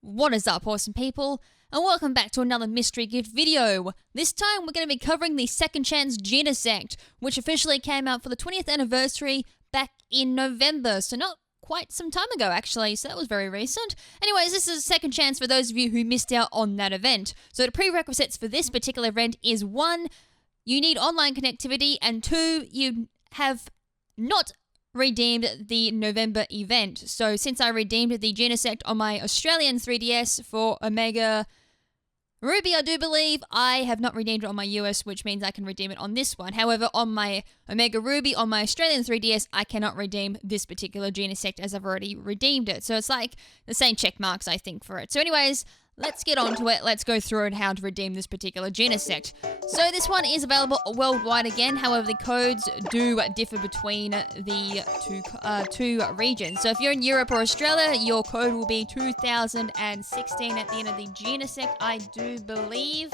What is up, awesome people? And welcome back to another mystery gift video. This time we're going to be covering the Second Chance Genesect, which officially came out for the 20th anniversary back in November, so not quite some time ago actually, so that was very recent. Anyways, this is a second chance for those of you who missed out on that event. So the prerequisites for this particular event is 1, you need online connectivity, and 2, you have not redeemed the November event. So since I redeemed the Genesect on my Australian 3DS for Omega Ruby, I do believe, I have not redeemed it on my US, which means I can redeem it on this one. However, on my Omega Ruby on my Australian 3DS, I cannot redeem this particular Genesect as I've already redeemed it. So it's like the same check marks, I think, for it. So anyways, let's get on to it. Let's go through it, how to redeem this particular Genesect. So this one is available worldwide again. However, the codes do differ between the two regions. So if you're in Europe or Australia, your code will be 2016 at the end of the Genesect, I do believe.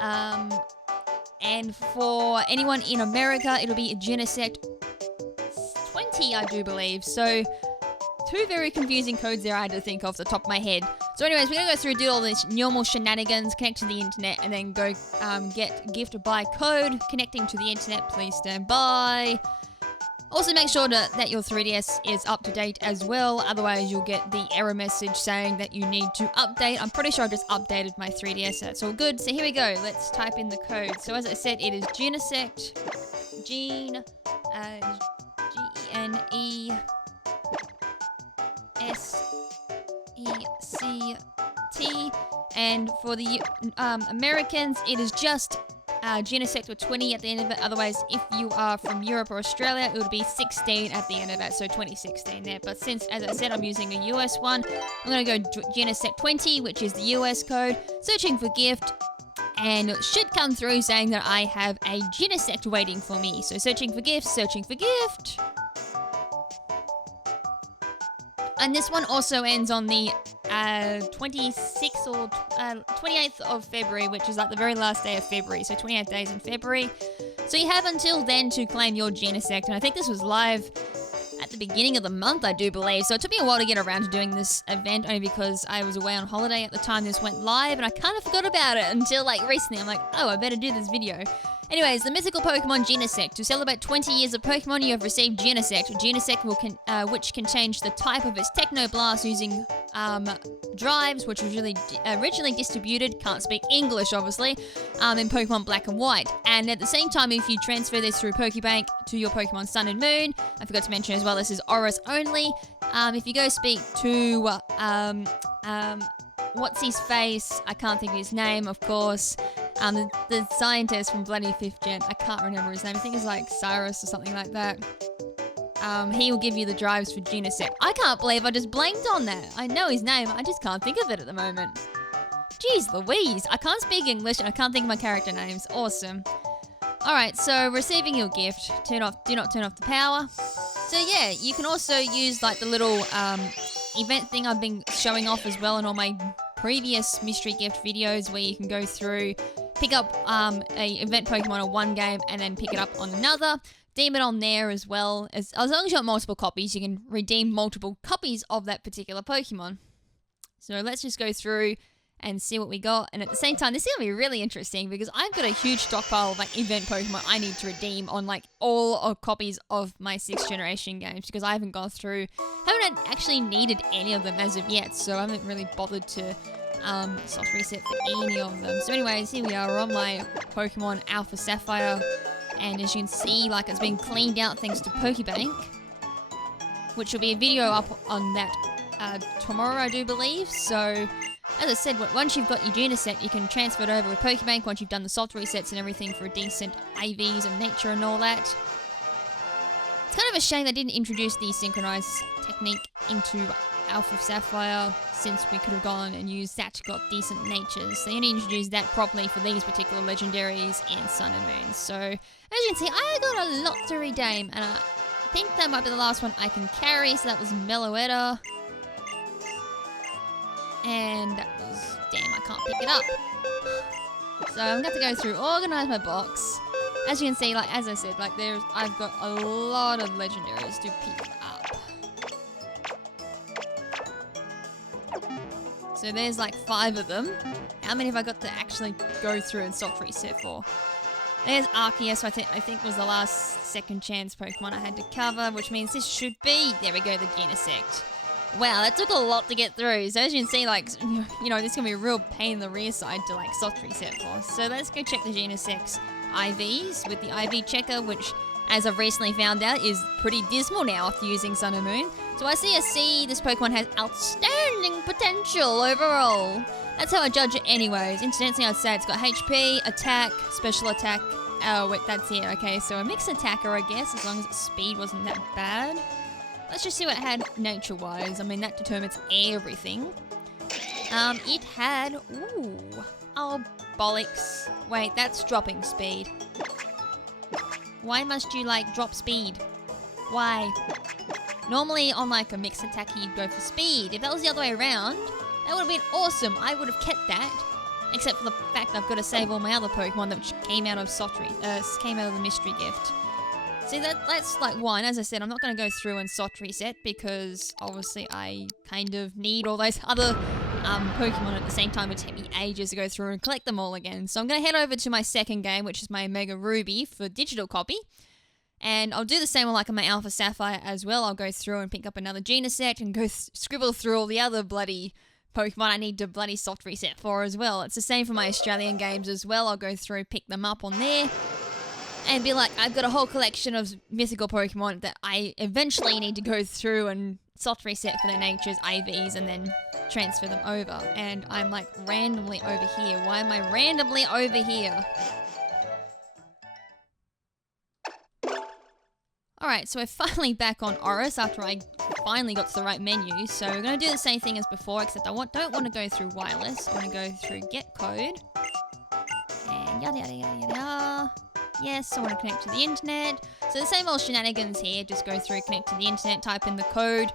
And for anyone in America, it'll be Genesect 20, I do believe. So two very confusing codes there I had to think of the top of my head. So anyways, we're going to go through, do all these normal shenanigans, connect to the internet, and then go get gift by code. Connecting to the internet, please stand by. Also make sure that your 3DS is up to date as well, otherwise you'll get the error message saying that you need to update. I'm pretty sure I just updated my 3DS, so that's all good. So here we go, let's type in the code. So as I said, it is Genesect, Genesect, and for the Americans, it is just Genesect with 20 at the end of it. Otherwise, if you are from Europe or Australia, it would be 16 at the end of that, so 2016 there. But since, as I said, I'm using a US one, I'm going to go Genesect 20, which is the US code, searching for gift, and it should come through saying that I have a Genesect waiting for me. So searching for gift, searching for gift. And this one also ends on the 26th or 28th of February, which is like the very last day of February, so 28 days in February. So you have until then to claim your Genesect, and I think this was live at the beginning of the month, I do believe. So it took me a while to get around to doing this event, only because I was away on holiday at the time this went live, and I kind of forgot about it until like recently. I'm like, oh, I better do this video. Anyways, the mythical Pokemon Genesect. To celebrate 20 years of Pokemon, you have received Genesect. Genesect which can change the type of its Technoblast using drives, which was originally distributed, can't speak English obviously, in Pokemon Black and White. And at the same time, if you transfer this through Pokebank to your Pokemon Sun and Moon, I forgot to mention as well, this is Oris only. If you go speak to, what's his face? I can't think of his name, of course. The scientist from bloody 5th Gen, I can't remember his name, I think it's like Cyrus or something like that. He will give you the drives for Genesect. I can't believe I just blanked on that. I know his name, I just can't think of it at the moment. Jeez Louise, I can't speak English and I can't think of my character names. Awesome. Alright, so receiving your gift. Do not turn off the power. So yeah, you can also use like the little event thing I've been showing off as well in all my previous mystery gift videos, where you can go through, pick up a event Pokemon on one game and then pick it up on another. Redeem it on there as well. As long as you have multiple copies, you can redeem multiple copies of that particular Pokemon. So let's just go through and see what we got. And at the same time, this is going to be really interesting because I've got a huge stockpile of like event Pokemon I need to redeem on like all copies of my 6th generation games, because I haven't gone through, haven't actually needed any of them as of yet, so I haven't really bothered to soft reset for any of them. So anyways, here we are, we're on my Pokemon Alpha Sapphire, and as you can see, like, it's been cleaned out thanks to Pokebank, which will be a video up on that tomorrow, I do believe. So as I said, once you've got your Genesect, you can transfer it over with Pokebank once you've done the soft resets and everything for a decent IVs and nature and all that. It's kind of a shame they didn't introduce the synchronized technique into Alpha Sapphire, since we could have gone and used that, got decent natures. They only introduced that properly for these particular legendaries in Sun and Moon. So as you can see, I got a lot to redeem, and I think that might be the last one I can carry. So that was Meloetta. And that was, damn, I can't pick it up. So I'm going to have to go through, organize my box. As you can see, like, as I said, like, I've got a lot of legendaries to pick up. So there's like 5 of them. How many have I got to actually go through and soft reset for? There's Arceus, so I think was the last second chance Pokemon I had to cover, which means this should be, there we go, the Genesect. Wow, that took a lot to get through. So as you can see, like, you know, this is going to be a real pain in the rear side to like soft reset for. So let's go check the Genesect's IVs with the IV checker, which, as I've recently found out, is pretty dismal now after using Sun and Moon. So I see this Pokemon has outstanding potential overall. That's how I judge it anyways. Incidentally, I'd say it's got HP, attack, special attack. Oh, wait, that's it. Okay, so a mixed attacker, I guess, as long as its speed wasn't that bad. Let's just see what it had nature-wise. I mean, that determines everything. It had... Ooh. Oh, bollocks. Wait, that's dropping speed. Why must you, like, drop speed? Why? Normally, on, like, a mixed attacker, you'd go for speed. If that was the other way around, that would have been awesome. I would have kept that. Except for the fact I've got to save all my other Pokemon that came out of came out of the mystery gift. See, that's like one. As I said, I'm not going to go through and soft reset because obviously I kind of need all those other Pokemon at the same time. It would take me ages to go through and collect them all again. So I'm going to head over to my second game, which is my Mega Ruby for digital copy. And I'll do the same with like my Alpha Sapphire as well. I'll go through and pick up another Genesect and go scribble through all the other bloody Pokemon I need to bloody soft reset for as well. It's the same for my Australian games as well. I'll go through, pick them up on there. And be like, I've got a whole collection of mythical Pokemon that I eventually need to go through and soft reset for their natures, IVs, and then transfer them over. And I'm like randomly over here. Why am I randomly over here? Alright, so we're finally back on Oris after I finally got to the right menu. So we're going to do the same thing as before, except I don't want to go through wireless. I want to go through get code. And yada yada yada yada. Yes, I want to connect to the internet. So the same old shenanigans here. Just go through, connect to the internet, type in the code.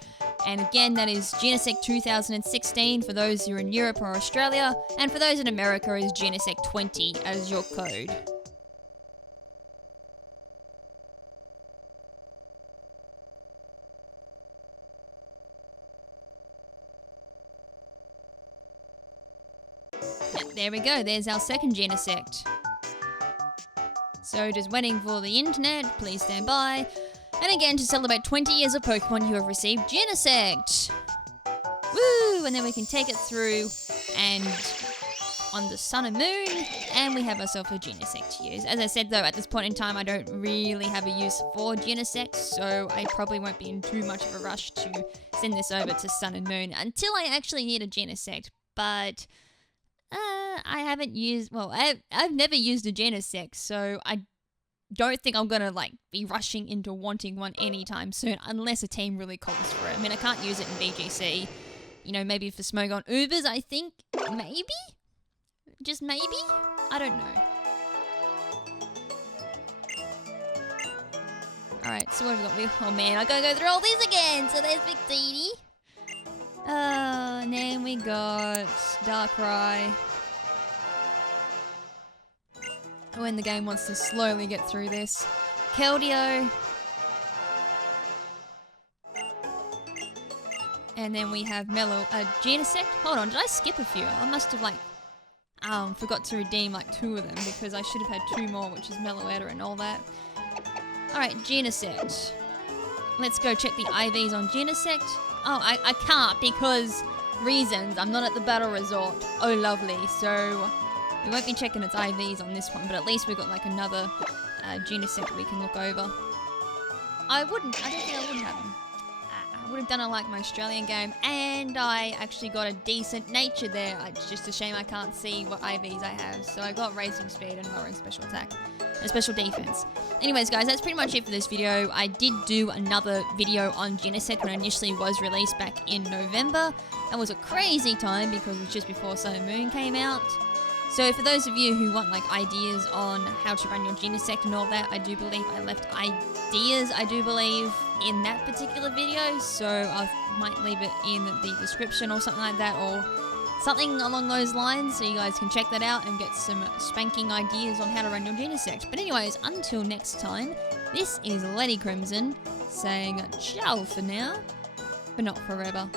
And again, that is Genesect 2016 for those who are in Europe or Australia. And for those in America is Genesect 20 as your code. Yep, there we go. There's our second Genesect. So just waiting for the internet, please stand by. And again, to celebrate 20 years of Pokemon, you have received Genesect. Woo! And then we can take it through and on the Sun and Moon, and we have ourselves a Genesect to use. As I said though, at this point in time, I don't really have a use for Genesect, so I probably won't be in too much of a rush to send this over to Sun and Moon until I actually need a Genesect. But I haven't used, well, I've never used a Genesect, so I don't think I'm gonna like be rushing into wanting one anytime soon unless a team really calls for it. I mean, I can't use it in VGC. You know, maybe for Smogon Ubers, I think. Maybe? Just maybe? I don't know. Alright, so what have we got? Oh man, I gotta go through all these again! So there's Big Deedee. And then we got Darkrai. When the game wants to slowly get through this. Keldeo. And then we have Genesect. Hold on, did I skip a few? I must have like forgot to redeem like 2 of them because I should have had 2 more, which is Meloetta and all that. Alright, Genesect. Let's go check the IVs on Genesect. Oh, I can't because reasons. I'm not at the Battle Resort. Oh, lovely. So we won't be checking its IVs on this one, but at least we've got like another Genesect we can look over. I don't think I would have him. I would have done it like my Australian game, and I actually got a decent nature there. It's just a shame I can't see what IVs I have. So I got raising speed and lowering special attack and special defense. Anyways, guys, that's pretty much it for this video. I did do another video on Genesect when it initially was released back in November. That was a crazy time because it was just before Sun and Moon came out. So for those of you who want like ideas on how to run your Genesect and all that, I do believe I left ideas, in that particular video. So I might leave it in the description or something like that, or something along those lines, so you guys can check that out and get some spanking ideas on how to run your Genesect. But anyways, until next time, this is Lady KrimZen saying ciao for now, but not forever.